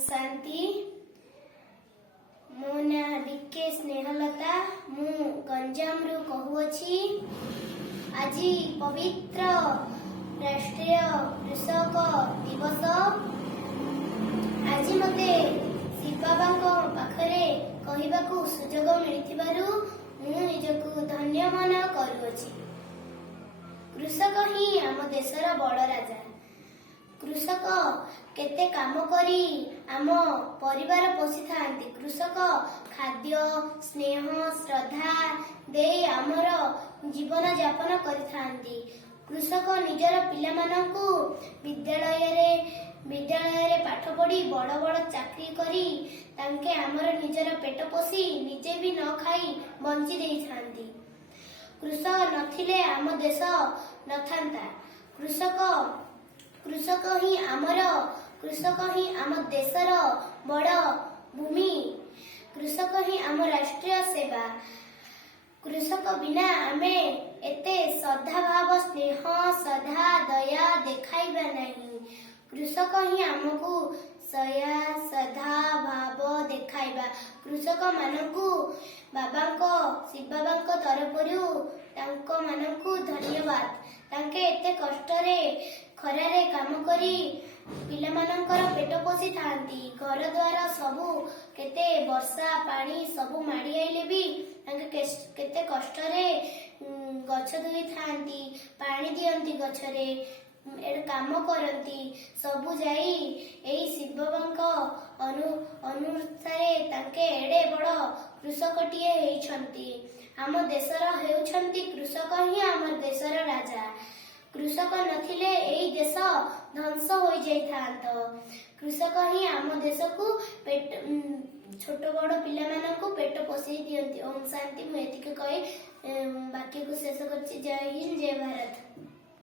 शांति मो ना डीके स्नेहलता मु गंजाम रु कहूची। आज पवित्र राष्ट्रीय कृषक दिवस। आज मते शिव बाबा पाखरे कहबाकू सुजोग मिलिथिबारु मु निजकू धन्य मन करूची। कृषक ही आम देशर बड़ राजा। कृषक केते काम करी आम परिवार पोषि थांती। कृषक खाद्य स्नेह श्रद्धा दे आमर जीवन यापन करि थांती। कृषक निजर पिला मानकू विद्यालय रे पाठ पढ़ी बड़ बड़ चाकरी करी तांके आमर निजर पेट पोषि निजे भी न खाई बंची देई थांती। कृषक नथिले आम देश नथांता। कृषक ही आम देशर बड़ भूमि। कृषक ही आम राष्ट्रीय सेवा। कृषक बिना आमे एते श्रद्धा भाव स्नेह श्रद्धा दया देखाइबा नहीं। कृषक ही आमको सया श्रद्धा भाव देखाइबा। कृषक मानकू शिव बाबा तरफरु तांको मानकू धन्यवाद। तांके एते कष्ट रे खरारे काम करी पिला मानकर पेट पोषि थांती। घर द्वार सबू केते वर्षा पानी सबू माड़ी आइले भी तांके केते कष्ट रे गछ धोई थांती पानी दियंती गछरे एड काम करंती। सबू जाई एई शिव बाबांको अनुसारे तांके एडे बड़ कृषकटिए हेइछंती। आम देशर हेउछंती कृषक ही आम देशर राजा। कृषक नथिले एई देश ध्वंस होई जाई थांतो। कृषक ही आम देश को छोट बड़ पिला मानकू पेट पोषि दियंती। ओम शांति। मु एतिके कहि बाकी को शेष करछि। जय हिंद जय भारत।